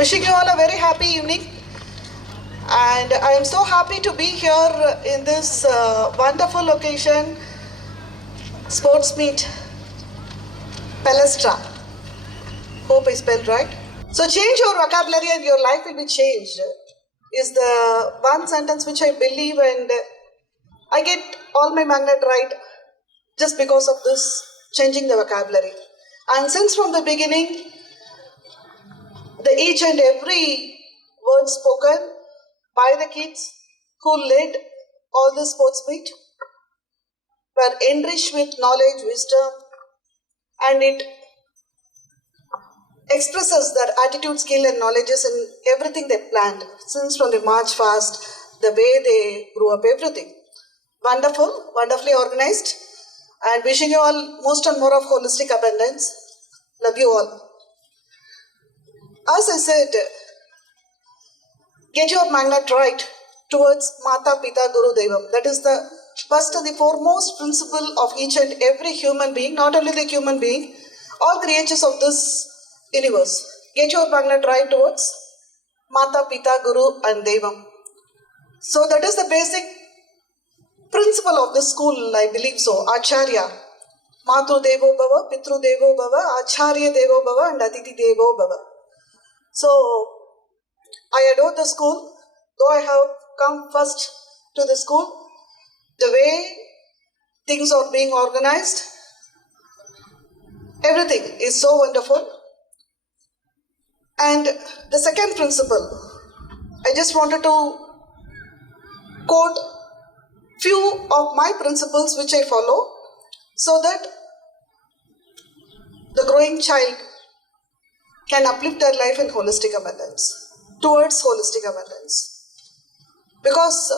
Wishing you all a very happy evening, and I am so happy to be here in this wonderful occasion, Sports Meet Palestra. Hope I spelled right. So change your vocabulary and your life will be changed is the one sentence which I believe, and I get all my magnet right just because of this changing the vocabulary. And since from the beginning, the each and every word spoken by the kids who led all the sports meet were enriched with knowledge, wisdom, and it expresses their attitude, skill, and knowledges in everything they planned. Since from the march fast, the way they grew up, everything. Wonderful, wonderfully organized, and wishing you all most and more of holistic abundance. Love you all. As I said, get your magnet right towards Mata Pita Guru Devam. That is the first and the foremost principle of each and every human being, not only the human being, all creatures of this universe. Get your magnet right towards Mata Pita Guru and Devam. So that is the basic principle of the school, I believe so. Acharya. Matu Devo Bhava, Pitru Devo Bhava, Acharya Devo Bhava, and Atiti Devo Bhava. So, I adore the school, though I have come first to the school. The way things are being organized, everything is so wonderful. And the second principle, I just wanted to quote few of my principles which I follow so that the growing child can uplift their life in holistic abundance, towards holistic abundance. Because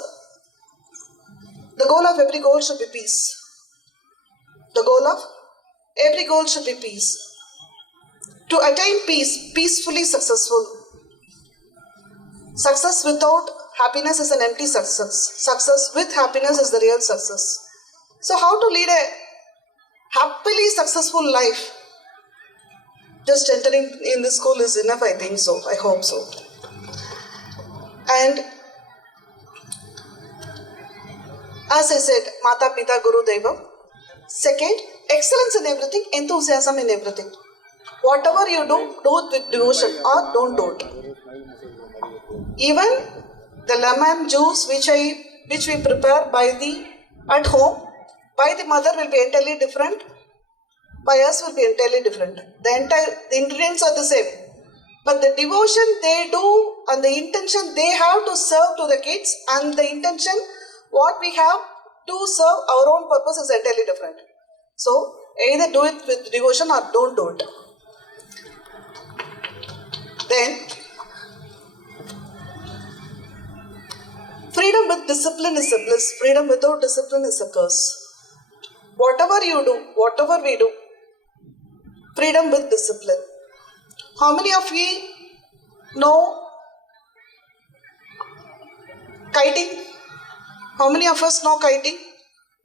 the goal of every goal should be peace. The goal of every goal should be peace. To attain peace, peacefully successful. Success without happiness is an empty success. Success with happiness is the real success. So how to lead a happily successful life? Just entering in the school is enough, I think so. I hope so. And as I said, Mata Pita Guru Devam. Second, excellence in everything, enthusiasm in everything. Whatever you do, do it with devotion or don't do it. Even the lemon juice which we prepare at home, by the mother will be entirely different. By us will be entirely different. The ingredients are the same. But the devotion they do and the intention they have to serve to the kids and the intention what we have to serve our own purpose is entirely different. So, either do it with devotion or don't do it. Then, freedom with discipline is a bliss. Freedom without discipline is a curse. Whatever you do, whatever we do, freedom with discipline. How many of you know kiting? How many of us know kiting,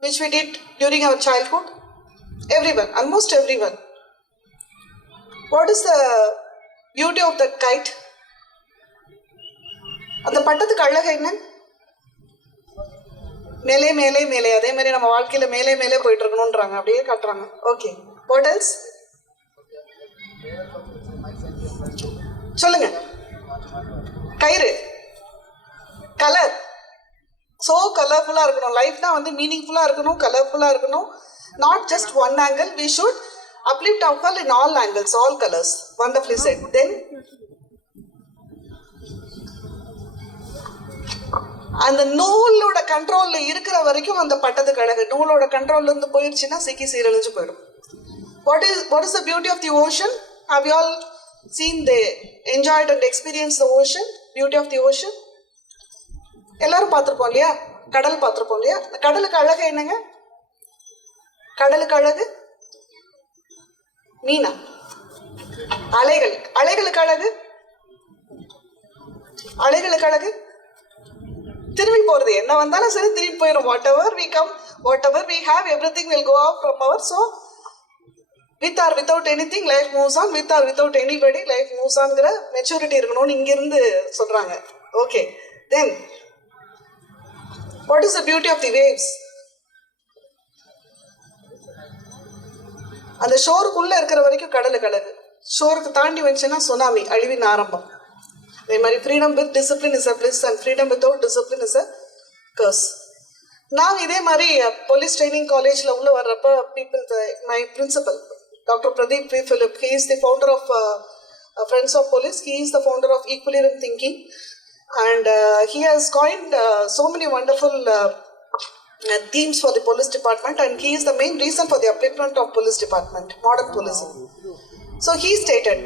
which we did during our childhood? Everyone, almost everyone. What is the beauty of that kite? அந்த பட்டத்துக்கு அழகு என்ன? மேலே மேலே மேலே, அதே மாதிரி நம்ம வாழ்க்கையில மேலே மேலே போயிட்டு இருக்கணும்ன்றாங்க, அப்படியே காட்டுறாங்க. Okay, what else? சொல்லுங்க. கயிறு, கலர், ஸோ கலர்ஃபுல்லாக இருக்கணும். லைஃப்னா மீனிங்ஃபுல்லாக இருக்கணும், கலர்ஃபுல்லாக இருக்கணும். Not just one angle, we should uplift our in all angles, all colors. Wonderfully said. Then, அந்த நூலோட கண்ட்ரோல்ல இருக்கிற வரைக்கும் அந்த பட்டத்துக்கு அழகு. நூலோட கண்ட்ரோல்ல இருந்து போயிடுச்சுன்னா சிக்கி சீரழிஞ்சு போயிடும். What is the beauty of the ocean? Have you all seen, enjoyed and experienced the ocean? Beauty of the ocean? எல்லாரும் பார்த்துருப்போம் இல்லையா? கடல் பார்த்துருப்போம் இல்லையா? கடலுக்கு அழகு என்னங்க? கடலுக்கு அழகு மீனா? அலைகள். அலைகளுக்கு அழகு? அலைகளுக்கு அழகு திரும்பி போறது. என்ன வந்தாலும் சரி திரும்பி போயிடும். Whatever we come, whatever we have, everything will go out from our. So with or without anything life moves on, with or without anybody life moves ஆன்ங்கிற மெச்சூரிட்டி இருக்கணும்னு இங்கிருந்து சொல்கிறாங்க. Okay, then what is the beauty of the waves? அந்த ஷோருக்குள்ளே இருக்கிற வரைக்கும் கடல் கடகு, ஷோருக்கு தாண்டி வந்துச்சுன்னா சுனாமி, அழிவின் ஆரம்பம். அதே மாதிரி freedom with discipline is a bliss and freedom without discipline is a curse. நான் இதே மாதிரி போலீஸ் ட்ரைனிங் காலேஜில் உள்ள வர்றப்ப people, my principal doctor Pradeep V Philip, he is the founder of friends of police, he is the founder of equilibrium thinking and he has coined so many wonderful themes for the police department, and he is the main reason for the upliftment of police department, modern policing. So he stated,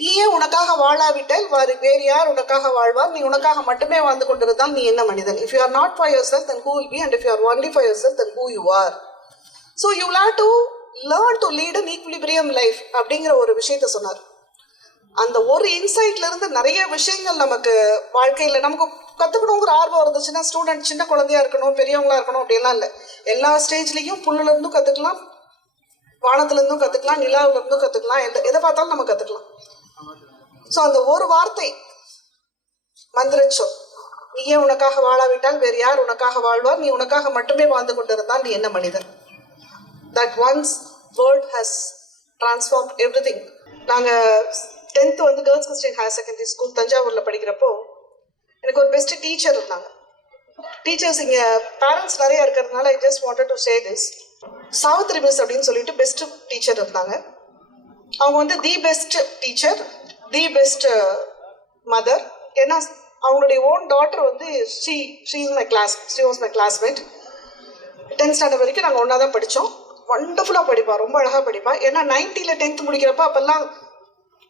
நீயே உனக்காக வாழாவிட்டால் வேறு யார் உனக்காக வாழ்வார்? நீ உனக்காக மட்டுமே வாழ்ந்து கொண்டிருந்தால் நீ என்ன மனிதன்? If you are not for yourself, then who will be? And if you are only for yourself, then who you are? So you will have to learn to lead an equilibrium life அப்படிங்கிற ஒரு விஷயத்த சொன்னார். அந்த ஒரு இன்சைட்ல இருந்து நிறைய விஷயங்கள் நமக்கு வாழ்க்கையில் நமக்கு கற்றுக்கணுங்கிற ஆர்வம் இருந்துச்சுன்னா, ஸ்டூடெண்ட் சின்ன குழந்தையா இருக்கணும், பெரியவங்களா இருக்கணும் அப்படியெல்லாம் இல்லை. எல்லா ஸ்டேஜ்லேயும் புல்லுலேருந்தும் கற்றுக்கலாம், வானத்துலேருந்தும் கற்றுக்கலாம், நிலாவிலேருந்தும் கற்றுக்கலாம், எதை பார்த்தாலும் நம்ம கற்றுக்கலாம். ஸோ அந்த ஒரு வார்த்தை மந்திரச்சொல், நீயே உனக்காக வாழாவிட்டால் வேறு யார் உனக்காக வாழ்வார்? நீ உனக்காக மட்டுமே வாழ்ந்து கொண்டிருந்தால் நீ என்ன மனிதன்? That once word has transform every thing. நாங்கள் 10th வந்து girls Christian higher secondary school தஞ்சாவூரில் படிக்கிறப்போ எனக்கு ஒரு பெஸ்ட் டீச்சர் இருந்தாங்க. டீச்சர்ஸ் இங்கே பேரண்ட்ஸ் நிறையா இருக்கிறதுனால I just wanted to say this. Savitri miss அப்படின்னு சொல்லிட்டு பெஸ்ட் டீச்சர் இருந்தாங்க. அவங்க வந்து the best teacher, the best mother. ஏன்னா அவங்களுடைய ஓன் டாட்டர் வந்து she was my classmate. 10th standard வரைக்கும் நாங்கள் ஒன்றா தான் படித்தோம். வண்டர்ஃபுல்லாக படிப்பாள், ரொம்ப அழகாக படிப்பாள். ஏன்னா 90ல் 10th முடிக்கிறப்ப அப்போல்லாம்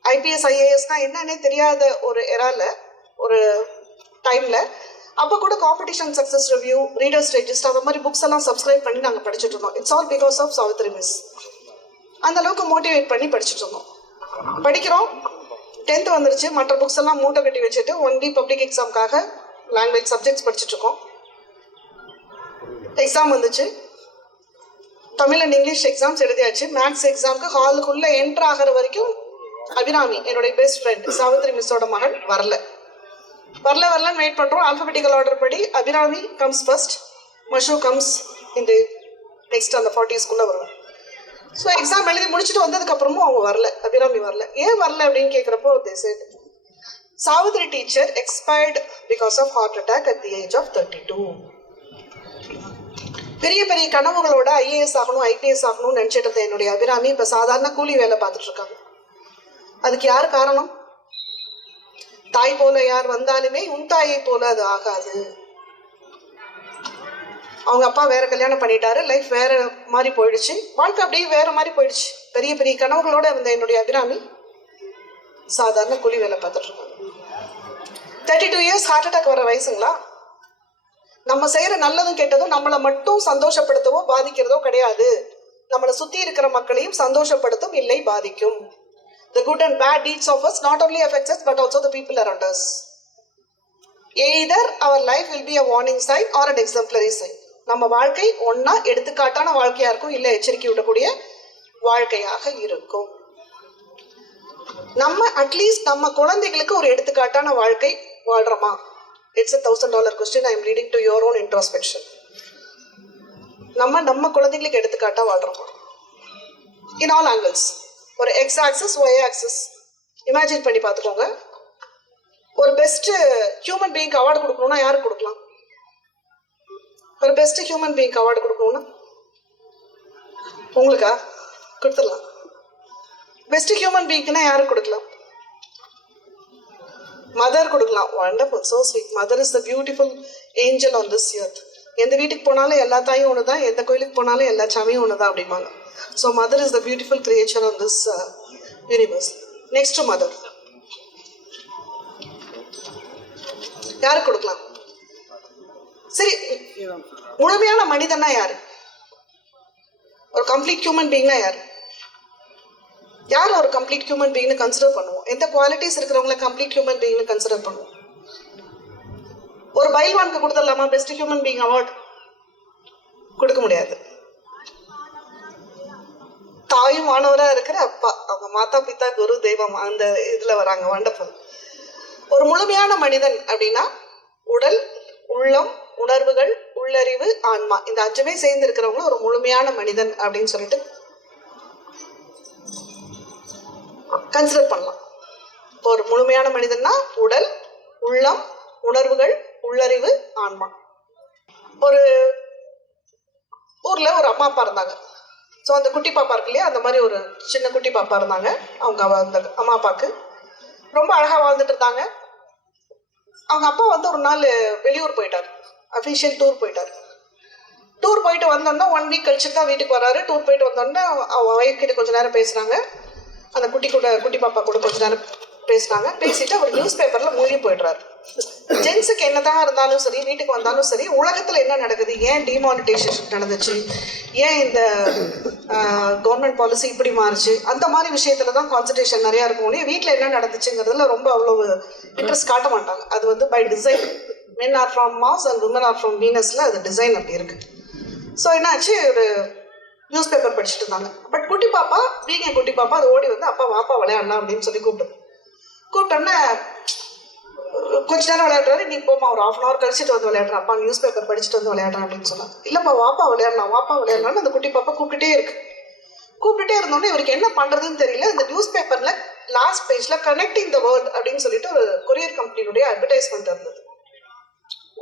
ஐபிஎஸ் ஐஏஎஸ்னால் என்னன்னே தெரியாத ஒரு எரால, ஒரு டைமில், அப்போ கூட Competition Success Review, Reader's Digest, அந்த மாதிரி புக்ஸ் எல்லாம் சப்ஸ்கிரைப் பண்ணி நாங்கள் படிச்சுட்டு இருந்தோம். It's all because of Savitri miss. அந்த அளவுக்கு மோட்டிவேட் பண்ணி படிச்சுட்டு இருந்தோம். படிக்கிறோம், 10th வந்துருச்சு, மற்ற புக்ஸ் எல்லாம் மூட்டை கட்டி வச்சுட்டு ஒன்லி பப்ளிக் எக்ஸாமுக்காக லாங்குவேஜ் சப்ஜெக்ட்ஸ் படிச்சுட்ருக்கோம். எக்ஸாம் வந்துச்சு, தமிழ் அண்ட் இங்கிலீஷ் எக்ஸாம்ஸ் எழுதியாச்சு. மேக்ஸ் எக்ஸாமுக்கு ஹாலுக்குள்ளே என்ட்ரு ஆகிற வரைக்கும் அபிராமி, என்னுடைய பெஸ்ட் ஃப்ரெண்ட் சாவித்ரி மிஸ்ஸோட மகள், வரலன்னு வெயிட் பண்ணுறோம். ஆல்ஃபபெட்டிக்கல் ஆர்டர் படி அபிராமி கம்ஸ் ஃபர்ஸ்ட், மஷு கம்ஸ் இந்த நெக்ஸ்ட் அந்த 40ஸ்குள்ளே வரும். ஸோ எக்ஸாம் எழுதி முடிச்சுட்டு வந்ததுக்கப்புறமும் அவங்க வரல, அபிராமி வரல. ஏன் வரல அப்படின்னு கேட்குறப்போ they said Savitri teacher expired because of heart attack at the age of 32. பெரிய பெரிய கனவுகளோட ஐஏஎஸ் ஆகணும், ஐபிஎஸ் ஆகணும்னு நினச்சிட்டு இருந்த என்னுடைய அபிராமி இப்போ சாதாரண கூலி வேலை பார்த்துட்டு இருக்காங்க. அதுக்கு யார் காரணம்? தாய் போல யார் வந்தாலுமே உன் தாயை போல அது ஆகாது. அவங்க அப்பா வேற கல்யாணம் பண்ணிட்டாரு, லைஃப் வேற மாதிரி போயிடுச்சு, வாழ்க்கை அப்படியே வேற மாதிரி போயிடுச்சு. பெரிய பெரிய கனவுகளோட இருந்த என்னுடைய அபிராமி சாதாரண கூலி வேலை பார்த்துட்டு இருக்காங்க. 32 இயர்ஸ் ஹார்ட் அட்டாக் வர வயசுங்களா? நம்ம செய்யற நல்லதும் கெட்டதும் நம்மளை மட்டும் சந்தோஷப்படுத்தவோ பாதிக்கிறதோ கிடையாது. நம்மளை சுத்தி இருக்கிற மக்களையும் சந்தோஷப்படுத்தும், இல்லை பாதிக்கும். The good and bad deeds of us not only affects us but also the people around us. Either our life will be a warning sign or an exemplary sign. நம்ம வாழ்க்கை ஒன்னா எடுத்துக்காட்டான வாழ்க்கையா இருக்கும், இல்லை எச்சரிக்கை விடக்கூடிய வாழ்க்கையாக இருக்கும். நம்ம அட்லீஸ்ட் நம்ம குழந்தைகளுக்கு ஒரு எடுத்துக்காட்டான வாழ்க்கை வாழ்றோமா? It's a $1000 question. I am leading to your own introspection. நம்ம குழந்தைகளுக்கு எடுத்துக்காட்டா வாழ்றோமா? In all angles. ஒரு X axis, Y axis imagine பண்ணி பார்த்துக்கோங்க. ஒரு பெஸ்ட் ஹியூமன் பீயிங்க்கு அவார்டு கொடுக்கணும்னா யாருக்கு கொடுக்கலாம்? ஒரு பெஸ்ட் ஹியூமன் பீயிங்க்கு அவார்டு கொடுக்கணும்னா உங்களுக்கா? கொடுத்துடலாம். பெஸ்ட் ஹியூமன் பீயிங்க்குன்னா யாருக்கு கொடுக்கலாம்? மதர் கொடுக்கலாம். Wonderful, so sweet. Mother is the beautiful angel on this earth. எந்த வீட்டுக்கு போனாலும் எல்லா தாயும் ஒன்று தான், எந்த கோயிலுக்கு போனாலும் எல்லா சாமியும் ஒன்று தான் அப்படிம்பாங்க. So mother is the beautiful creature on this universe. Next mother யாருக்கு கொடுக்கலாம்? சரி, முழுமையான மனிதன்னா யாரு? ஒரு கம்ப்ளீட் ஹியூமன் பீயிங்னா யாரு? யார் ஒரு கம்ப்ளீட் ஹியூமன் பீயிங்னு கன்சிடர் பண்ணுவோம்? எந்த குவாலிட்டிஸ் இருக்கிறவங்கள கம்ப்ளீட் ஹியூமன் பீயிங்னு கன்சிடர் பண்ணுவோம்? ஒரு பைல்வானுக்கு கொடுத்துடலாமா பெஸ்ட் ஹியூமன் பீயிங் அவார்டு? கொடுக்க முடியாது. தாயும் மாணவராக இருக்கிற அப்பா, அவங்க மாதா பிதா குரு தெய்வம் அந்த இதில் வராங்க. வண்டர்ஃபுல். ஒரு முழுமையான மனிதன் அப்படின்னா உடல், உள்ளம், உணர்வுகள், உள்ளறிவு, ஆன்மா, இந்த 5மே சேர்ந்து இருக்கிறவங்களும் ஒரு முழுமையான மனிதன் அப்படின்னு சொல்லிட்டு கன்சிடர் பண்ணலாம். ஒரு முழுமையான மனிதன்னா உடல், உள்ளம், உணர்வுகள், உள்ளறிவு, ஆன்மா. ஒரு ஊர்ல ஒரு அம்மா அப்பா இருந்தாங்க. ஸோ அந்த குட்டி பாப்பா இருக்கு இல்லையா, அந்த மாதிரி ஒரு சின்ன குட்டி பாப்பா இருந்தாங்க. அவங்க அந்த அம்மா அப்பாவுக்கு ரொம்ப அழகாக வாழ்ந்துட்டு இருந்தாங்க. அவங்க அப்பா வந்து ஒரு நாள் வெளியூர் போயிட்டார், அஃபிஷியல் டூர் போயிட்டார். டூர் போயிட்டு வந்தோன்னா 1 வீக் கழிச்சு தான் வீட்டுக்கு வராரு. டூர் போயிட்டு வந்தோடனே அவங்க ஒய்ஃப் கிட்ட கொஞ்ச நேரம் பேசுகிறாங்க. அந்த குட்டி பாப்பா கூட கொஞ்ச நேரம் பேசுனாங்க. பேசிட்டு அவர் நியூஸ் பேப்பரில் மூழ்கி போயிடுறாரு. ஜென்ஸுக்கு என்னதான் இருந்தாலும் சரி, வீட்டுக்கு வந்தாலும் சரி, உலகத்தில் என்ன நடக்குது, ஏன் டிமானிட்டைசேஷன் நடந்துச்சு, ஏன் இந்த கவர்மெண்ட் பாலிசி இப்படி மாறுச்சு, அந்த மாதிரி விஷயத்துல தான் கான்சன்ட்ரேஷன் நிறையா இருக்கும். வீட்டில் என்ன நடந்துச்சுங்கிறதுல ரொம்ப அவ்வளவு இன்ட்ரெஸ்ட் காட்ட மாட்டாங்க. அது வந்து by design. men are from Mars and women are from Venusல அது டிசைன் அப்படி இருக்கு. ஸோ என்னாச்சு, ஒரு நியூஸ் பேப்பர் படிச்சுட்டு இருந்தாங்க. பட் குட்டி பாப்பா, வீங்க குட்டி பாப்பா அது ஓடி வந்து அப்பா வாப்பா விளையாடலாம் அப்படின்னு சொல்லி கூப்பிட்டோன்னே கொஞ்ச நேரம் விளையாடுறாரு. நீ போமா, ஒரு 1/2 hour கழிச்சிட்டு வந்து விளையாடுறேன், அப்பா நியூஸ் பேப்பர் படிச்சுட்டு வந்து விளையாடுறேன் அப்படின்னு சொன்னாங்க. இல்லைப்பா வாப்பா விளையாடலாம்னு அந்த குட்டி பாப்பா கூப்பிட்டுட்டே இருந்தோன்னே இவருக்கு என்ன பண்ணுறதுன்னு தெரியல. இந்த நியூஸ் பேப்பரில் லாஸ்ட் பேஜில் கனெக்டிங் த வேர்ல்ட் அப்படின்னு சொல்லிட்டு ஒரு கொரியர் கம்பெனியுடைய அட்வர்டைஸ்மெண்ட் இருந்தது.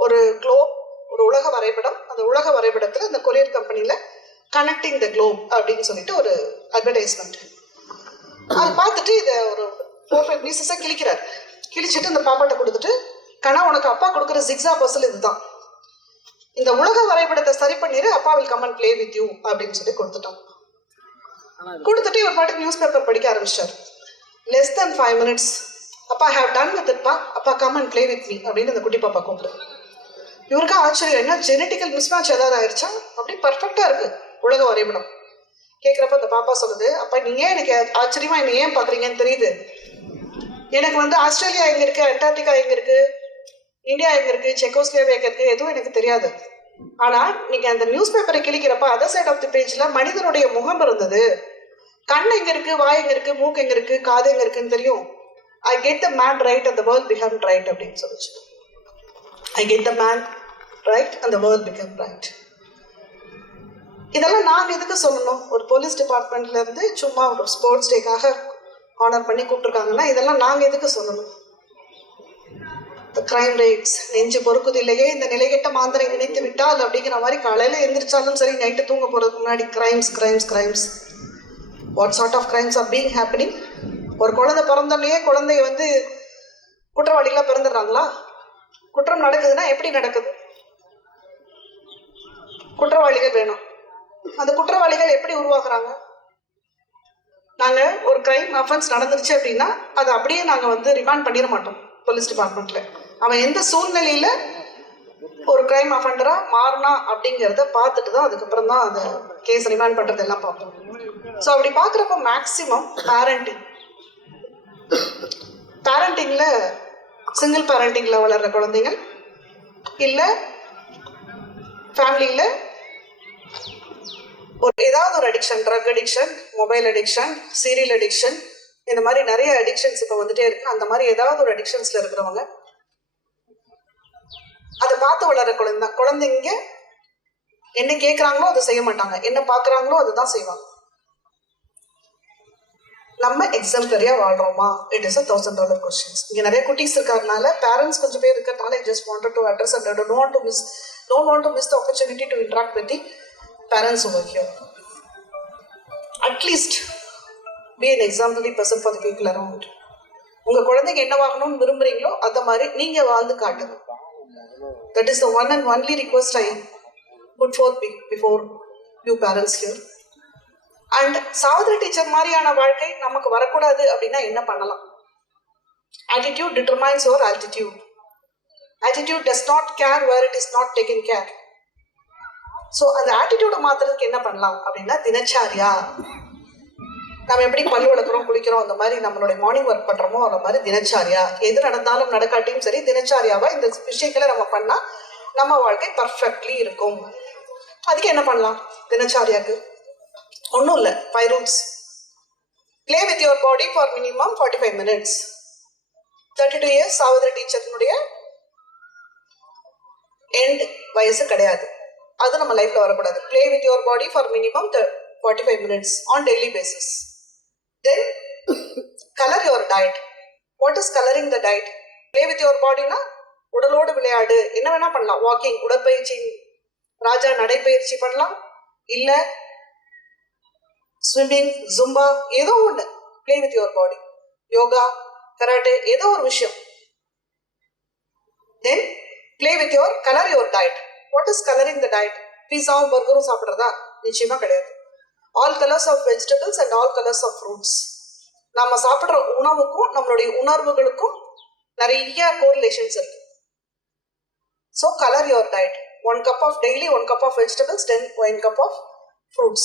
ஒரு குளோப், ஒரு உலக வரைபடம். அந்த உலக வரைபடத்தில் இந்த கொரியர் கம்பெனியில் கனெக்டிங் த குளோப் அப்படின்னு சொல்லிட்டு ஒரு அட்வர்டைஸ்மெண்ட். அதை பார்த்துட்டு இதை ஒரு 4-5 பீசஸாக கிழிச்சிட்டு இந்த பாப்பாட்ட கொடுத்துட்டு, கண்ணா உனக்கு அப்பா கொடுக்குற ஜிக்ஸா பசில் இதுதான், இந்த உலக வரைபடத்தை சரி பண்ணிடு, அப்பா will come and play with you அப்படின்னு சொல்லி கொடுத்துட்டு இவர் பாட்டுக்கு நியூஸ் பேப்பர் படிக்க ஆரம்பிச்சார். less than 5 minutes, அப்பா ஹேவ் டன் வித் இட் பா, அப்பா come and play with me அப்படின்னு அந்த குட்டி பாப்பா கூப்பிடு. இவருக்கு ஆச்சரியம், என்ன ஜெனட்டிக்கல் மிஸ்மேட்ச் ஏதாவது ஆயிடுச்சா, அப்படி பர்ஃபெக்டாக இருக்கு உலக வரைபடம். கேட்குறப்ப அந்த பாப்பா சொல்லுது, அப்பா நீங்க எனக்கு ஆச்சரியமா என்ன ஏன் பார்க்குறீங்கன்னு தெரியுது. எனக்கு வந்து ஆஸ்திரேலியா எங்கே இருக்குது, அண்டார்டிகா எங்கே இருக்குது, இந்தியா எங்கே இருக்குது, செக்கோஸ்லோவேக்கியா எங்கே இருக்குது, எதுவும் எனக்கு தெரியாது. ஆனால் நீங்கள் அந்த நியூஸ் பேப்பரை கிழிக்கிறப்ப அதர் சைட் ஆஃப் தி பேஜில் மனிதனுடைய முகம் இருந்தது. கண் எங்கே இருக்குது, வாய் எங்கே இருக்குது, மூக்கு எங்கே இருக்குது, காது எங்கே இருக்குன்னு தெரியும். I get the man right and the world become right அப்படின்னு சொல்லிச்சு. I get the man right and the world become right. இதெல்லாம் நாங்கள் எதுக்கு சொல்லணும்? ஒரு போலீஸ் டிபார்ட்மெண்ட்லேருந்து சும்மா ஒரு ஸ்போர்ட்ஸ் டேக்காக ஆனர் பண்ணி கூப்பிட்டுருக்காங்கன்னா இதெல்லாம் நாங்கள் எதுக்கு சொல்லணும்? கிரைம் ரேட்ஸ் நெஞ்சு பொறுக்குது இல்லையே, இந்த நிலைகெட்ட மாந்தரை நினைத்து விட்டால் அப்படிங்கிற மாதிரி காலையில் எந்திரிச்சாலும் சரி, நைட்டு தூங்க போகிறதுக்கு முன்னாடி crimes. What sort of crimes are being happening? ஒரு குழந்தை பிறந்தோடனே குழந்தைய வந்து குற்றவாளிகளாக பிறந்துடுறாங்களா? குற்றம் நடக்குதுன்னா எப்படி நடக்குது? குற்றவாளிகள் வேணும். அந்த குற்றவாளிகள் எப்படி உருவாக்குறாங்க? நாங்கள் ஒரு கிரைம் அஃபென்ஸ் நடந்துருச்சு அப்படின்னா அதை அப்படியே நாங்கள் வந்து ரிமாண்ட் பண்ணிட மாட்டோம் போலீஸ் டிபார்ட்மெண்ட்டில். அவன் எந்த சூழ்நிலையில் ஒரு கிரைம் அஃபெண்டராக மாறினா அப்படிங்கிறத பார்த்துட்டு தான் அதுக்கப்புறம் தான் அந்த கேஸ் ரிமாண்ட் பண்ணுறதெல்லாம் பார்ப்போம். ஸோ அப்படி பார்க்குறப்ப மேக்ஸிமம் பேரண்டிங்கில் சிங்கிள் பேரண்டிங்கில் வளர்கிற குழந்தைகள், இல்லை ஃபேமிலியில் ஏதாவது ஒரு addiction, drug addiction, mobile addiction, serial addiction, இந்த மாதிரி நிறைய அடிக்ஷன்ஸ் இப்போ வந்துட்டே இருக்கு. அந்த மாதிரி ஏதாவது ஒரு அடிக்ஷன்ஸ்ல இருக்கிறவங்க அதை பார்த்து வளர குழந்தைங்க என்ன கேட்குறாங்களோ அதை செய்ய மாட்டாங்க, என்ன பார்க்குறாங்களோ அதுதான் செய்வாங்க. நம்ம எக்ஸாம்பிளரியா வாழ்றோமா? It is $1,000 questions. இங்கே நிறைய குட்டீஸ் இருக்கிறதுனால, பேரண்ட்ஸ் கொஞ்சம் பேர் இருக்கிறதுனால, I just wanted to address and I don't want to miss the opportunity to interact with the parents over here. At least be an exemplary person for the people around. உங்கள் குழந்தைங்க என்னவாகணும்னு விரும்புகிறீங்களோ அந்த மாதிரி நீங்கள் வாழ்ந்து காட்டுங்க. That is the one and only request I put forth before you parents here. And Savitri teacher மாதிரியான வாழ்க்கை நமக்கு வரக்கூடாது அப்படின்னா என்ன பண்ணலாம்? Attitude determines your altitude. Attitude does not care where it is not taken care. So அந்த ஆட்டிடியூடை மாற்றுறதுக்கு என்ன பண்ணலாம் அப்படின்னா, தினச்சாரியா. நம்ம எப்படி பல் வளர்க்குறோம், குளிக்கிறோம், அந்த மாதிரி நம்மளுடைய மார்னிங் ஒர்க் பண்ணுறோமோ அந்த மாதிரி தினச்சாரியா. எது நடந்தாலும் நடக்காட்டியும் சரி, தினச்சாரியாவா இந்த விஷயங்களை நம்ம பண்ணால் நம்ம வாழ்க்கை பர்ஃபெக்ட்லி இருக்கும். அதுக்கு என்ன பண்ணலாம்? தினச்சாரியாவுக்கு ஒன்றும் இல்லை, 5 rules. Play with your body for minimum 45 minutes. 32 years Savitri டீச்சர்னுடைய end வயசு கிடையாது. அது நம்ம லைஃப்ல வரக்கூடாது. Play with your body for minimum 45 minutes on daily basis. Then color your diet. What is coloring the diet? Play with your body na உடலோடு விளையாடு. என்ன வேணா பண்ணலாம். வாக்கிங், உடற்பயிற்சி, ராஜா நடைப்பயிற்சி பண்ணலாம். இல்ல ஸ்விம்மிங், ஜும்பா, ஏதோ ஒன்று. Play with your body. Yoga, karate, ஏதோ ஒரு விஷயம். Then play with your color your diet. What is coloring the diet? பீஸாவும் பர்கரும் சாப்பிட்றதா? நிச்சயமா கிடையாது. All colours of vegetables and all colours of fruits. நம்ம சாப்பிட்ற உணவுக்கும் நம்மளுடைய உணர்வுகளுக்கும் நிறைய கோரிலேஷன்ஸ் இருக்கு. So colour your diet. 1 cup of daily 1 cup of vegetables, then 1 cup of fruits.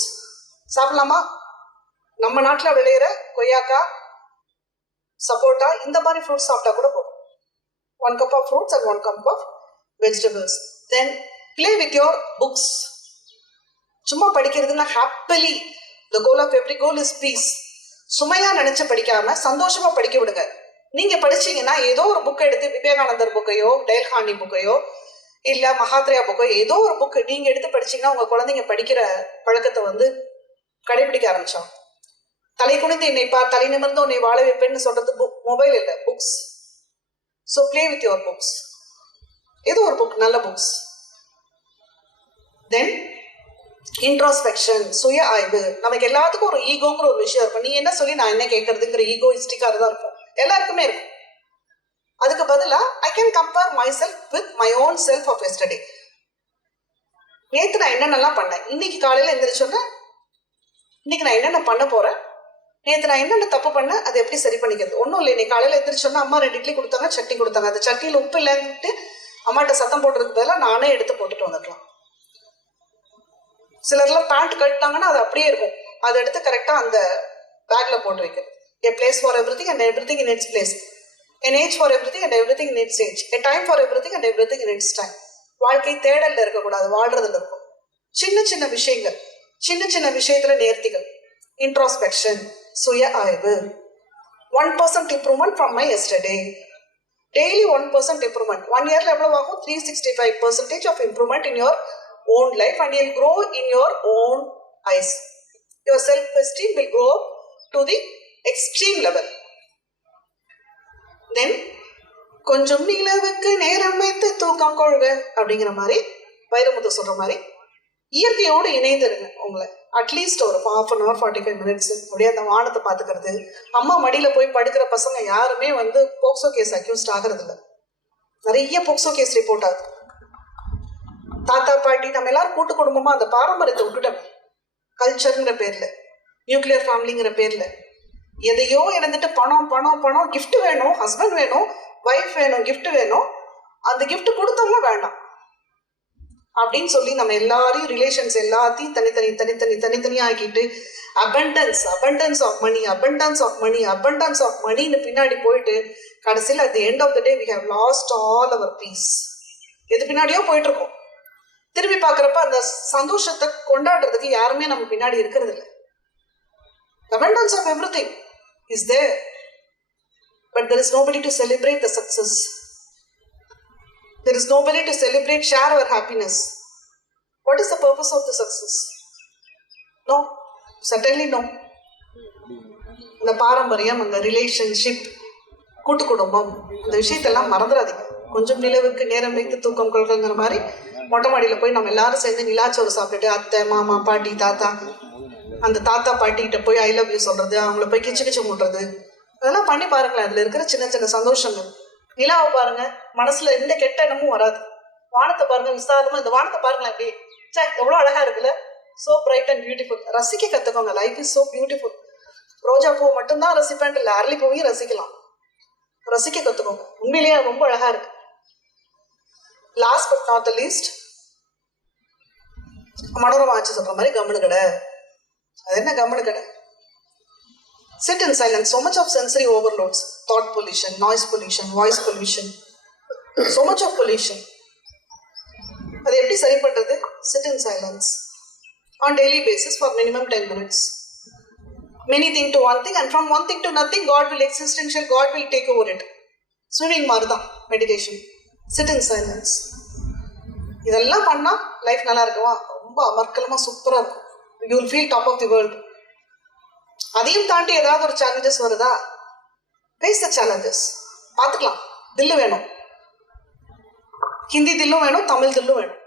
சாப்பிடலாமா? நம்ம நாட்டில் விளையிற கொய்யாக்காய், சப்போட்டா, இந்த மாதிரி ஃப்ரூட்ஸ் சாப்பிட்டா கூட போதும். 1 cup of fruits and 1 cup of vegetables. Then play with your books. சும்மா படிக்கிறதுனா happily. The goal of every goal is peace. சுமையா நினைச்சு படிக்காம சந்தோஷமா படிக்க விடுங்க. நீங்க படிச்சீங்கன்னா ஏதோ ஒரு புக்கை எடுத்து விவேகானந்தர் புக்கையோ, டெய்ல்ஹார்னி புக்கையோ, இல்ல மகாத்ரியா புக்கோ, ஏதோ ஒரு புக்கு நீங்க எடுத்து படிச்சீங்கன்னா உங்க குழந்தைங்க படிக்கிற பழக்கத்தை வந்து கடைபிடிக்க ஆரம்பிச்சோம். தலை குனிந்து என்னை பார், தலை நிமிர்ந்து உன்னை வாழ வைப்பேன்னு சொல்றது மொபைல் இல்லை, books. So play with your books. ஏதோ ஒரு புக், நல்ல புக்ஸ். தென் இன்ட்ராஸ்பெக்ஷன், சுய ஆய்வு. நமக்கு எல்லாத்துக்கும் ஒரு ஈகோங்கிற ஒரு விஷயம் இருக்கும். நீ என்ன சொல்லி நான் என்ன கேட்கறதுங்கிற ஈகோயிஸ்டிக்காக தான் இருக்கும், எல்லாருக்குமே இருக்கும். அதுக்கு பதிலாக I can compare myself with my own self of yesterday. நேற்று நான் என்னென்னலாம் பண்ணேன், இன்னைக்கு காலையில் எந்திரிச்சோன்னே இன்னைக்கு நான் என்னென்ன பண்ண போறேன், நேற்று நான் என்னென்ன தப்பு பண்ணேன், அதை எப்படி சரி பண்ணிக்கிறது. ஒன்றும் இல்லை, இன்னைக்கு காலையில் எந்திரிச்சோன்னா அம்மா 2 இட்லி கொடுத்தாங்க, சட்னி கொடுத்தாங்க. அந்த சட்னியில் உப்பு இல்லைன்ட்டு அம்மாட்ட சத்தம் போடுறதுக்கு பதிலாக நானே எடுத்து போட்டுட்டு வந்துக்கலாம். சிலர்லாம் பேண்ட் கட்டினாங்கன்னா அது அப்படியே இருக்கும், அதை எடுத்து கரெக்டாக அந்த பேக்ல போட்டு வைக்கிறது. A place for everything and everything in its place. An age for everything and everything in its age. A time for everything and everything in its time. வாழ்க்கை தேடல்ல இருக்கக்கூடாது, வாழ்றதுல இருக்கும். சின்ன சின்ன விஷயங்கள், சின்ன சின்ன விஷயத்துல நேர்த்திகள். இன்ட்ராஸ்பெக்ஷன், சுய ஆய்வு. 1% improvement from my yesterday. Daily 1% improvement. 1 yearல எவ்வளவு ஆகும்? 365% of improvement in your own life, and you'll grow in your own eyes. Your self-esteem will grow to the extreme level. Then கொஞ்சம் நிலவுக்கு நேரம் வைத்து தூக்கம் கொள்க அப்படிங்கிற மாதிரி வைரமுத்து சொல்ற மாதிரி இயற்கையோடு இணைந்துருங்க. உங்களை அட்லீஸ்ட் ஒரு 1/2 hour 45 minutes அப்படியே அந்த வானத்தை பார்த்துக்கிறது. அம்மா மடியில போய் படுக்கிற பசங்க யாருமே வந்து போக்சோ கேஸ் அக்யூஸ்ட் ஆகிறது இல்லை. நிறைய போக்சோ கேஸ் ரிப்போர்ட் ஆகுது. தாத்தா பாட்டி நம்ம எல்லாரும் கூட்டு குடும்பமா அந்த பாரம்பரியத்தை விட்டுட்டோம். கல்ச்சருங்கிற பேர்ல, நியூக்ளியர் ஃபேமிலிங்கிற பேர்ல எதையோ இழந்துட்டு பணம் பணம் பணம், கிஃப்ட் வேணும், ஹஸ்பண்ட் வேணும், ஒய்ஃப் வேணும், கிஃப்ட் வேணும், அந்த கிஃப்ட் கொடுத்தவங்க வேண்டாம் அப்படின்னு சொல்லி நம்ம எல்லாரையும் ரிலேஷன்ஸ் எல்லாத்தையும் தனித்தனி ஆக்கிட்டு abundance of moneyன்னு பின்னாடி போயிட்டு கடைசியில் at the end of the day we have lost all our peace. எது பின்னாடியோ போயிட்டு இருக்கோம். திரும்பி பார்க்குறப்ப அந்த சந்தோஷத்தை கொண்டாடுறதுக்கு யாருமே நம்ம பின்னாடி இருக்கிறது இல்லை. Abundance of everything is there, but there is nobody to celebrate the success. There is nobody to celebrate, share our happiness. What is the purpose of the success? No, certainly no. இந்த பாரம்பரியம், அந்த relationship, கூட்டு குடும்பம், இந்த விஷயத்தெல்லாம் மறந்துடாதீங்க. கொஞ்சம் நிலவுக்கு நேரம் வைத்து தூக்கம் கொள்கிற மாதிரி மொட்டை மாடியில் போய் நம்ம எல்லாரும் சேர்ந்து நிலாச்சோறு சாப்பிட்டுட்டு அத்தை மாமா பாட்டி தாத்தா, அந்த தாத்தா பாட்டிகிட்ட போய் ஐ லவ் யூ சொல்றது, அவங்கள போய் கிச்சு மூட்டுறது, அதெல்லாம் பண்ணி பாருங்களேன். அதில் இருக்கிற சின்ன சின்ன சந்தோஷங்கள். நிலாவை பாருங்க, மனசுல எந்த கெட்ட எண்ணமும் வராது. வானத்தை பாருங்க, விசாரமா இந்த வானத்தை பாருங்களேன், அப்படியே சே எவ்வளோ அழகா இருக்குல்ல, சோ பிரைட் அண்ட் பியூட்டிஃபுல். ரசிக்க கற்றுக்கோங்க, லைஃப் இஸ் சோ பியூட்டிஃபுல். ரோஜா பூ மட்டும்தான் ரசிப்பேன் இல்லை, அரளி பூவையும் ரசிக்கலாம். ரசிக்க கற்றுக்கோங்க, உண்மையிலேயே ரொம்ப அழகா இருக்கு. Last but not the least, Manorama ஆச்சு சொல்ற மாதிரி கம்முனு கடை. அது என்ன கம்முனு கடை? Sit in silence. So much of sensory overloads, thought pollution, noise pollution, voice pollution, so much of pollution. அது எப்படி சரி பண்றது? Sit in silence on daily basis for minimum 10 minutes. many thing to one thing, and from one thing to nothing, God will existential, God will take over it. Swimming marudha meditation, sit in silence. இதெல்லாம் பண்ணா life நல்லா இருக்குமா? ரொம்ப அமர்க்கலமா சூப்பரா இருக்கும். You will feel top of the world. அதையும் தாண்டி ஏதாவது ஒரு சேலஞ்சஸ் வருதா? Face the challenges. பார்த்துக்கலாம். தில்லு வேணும், ஹிந்தி தில்லும் வேணும், தமிழ் தில்லும் வேணும்.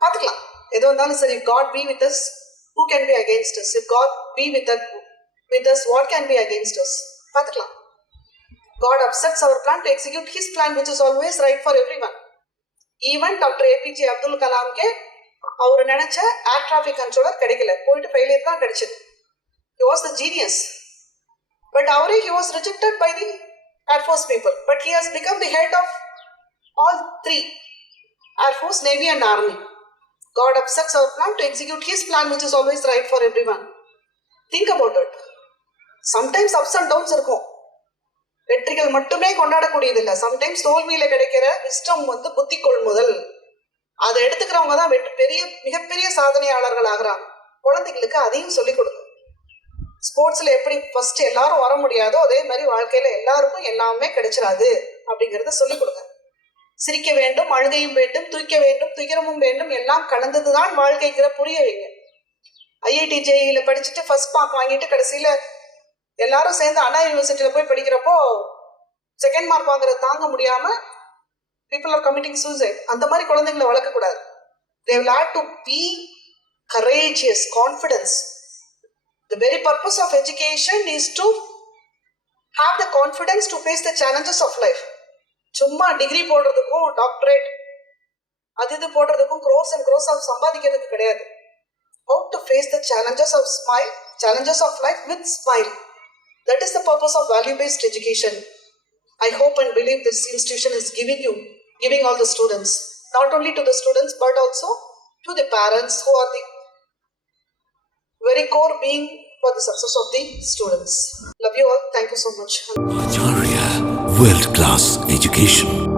பார்த்துக்கலாம். எது வந்தாலும் சரி. If God be with us, who can be against us? If God be with us, what can be against us? பார்த்துக்கலாம். God upsets our plan to execute his plan, which is always right for everyone. Even Dr. APJ Abdul Kalam ke அவர் நினைச்ச air traffic controller கிடைக்கல, போயிட்டு failure தான் கிடைச்சது. He was the genius, but அவரே he was rejected by the Air Force people, but he has become the head of all three, Air Force, Navy and Army. God upsets our plan to execute his plan, which is always right for everyone. Think about it. Sometimes ups and downs இருக்கும். வெற்றிகள் மட்டுமே கொண்டாடக்கூடியதில்லை. Sometimes தோல்வியில கிடைக்கிற இஷ்டம் புத்தி கொள்முதல், அதை எடுத்துக்கிறவங்க தான் மிகப்பெரிய சாதனையாளர்கள் ஆகிறாங்க. குழந்தைகளுக்கு அதையும் சொல்லிக் கொடுங்க. ஸ்போர்ட்ஸ்ல எப்படி ஃபர்ஸ்ட் எல்லாரும் வர முடியாதோ அதே மாதிரி வாழ்க்கையில எல்லாருக்கும் எல்லாமே கிடைச்சிடாது அப்படிங்கறத சொல்லிக் கொடுங்க. சிரிக்க வேண்டும், அழுகையும் வேண்டும், தூக்க வேண்டும், துயரமும் வேண்டும், எல்லாம் கலந்ததுதான் வாழ்க்கைங்கிற புரிய வைங்க. IIT JEE படிச்சுட்டு ஃபர்ஸ்ட் மார்க் வாங்கிட்டு கடைசியில எல்லாரும் சேர்ந்து அண்ணா யூனிவர்சிட்டியில போய் படிக்கிறப்போ செகண்ட் மார்க் வாங்குறது தாங்க முடியாம people are committing suicide. அந்த மாதிரி குழந்தைங்களை வளர்க்கக்கூடாது. They will have to be courageous, confidence. The very purpose of education is to have the confidence to face the challenges of life. சும்மா டிகிரி போடுறதுக்கும் டாக்டரேட் அது இது போடுறதுக்கும் cross and cross of சம்பாதிக்கிறதுக்கு கிடையாது. How to face the challenges of life with smile. That is the purpose of value-based education. I hope and believe this institution is giving all the students, not only to the students but also to the parents who are the very core being for the success of the students. Love you all. Thank you so much. Acharya World Class Education.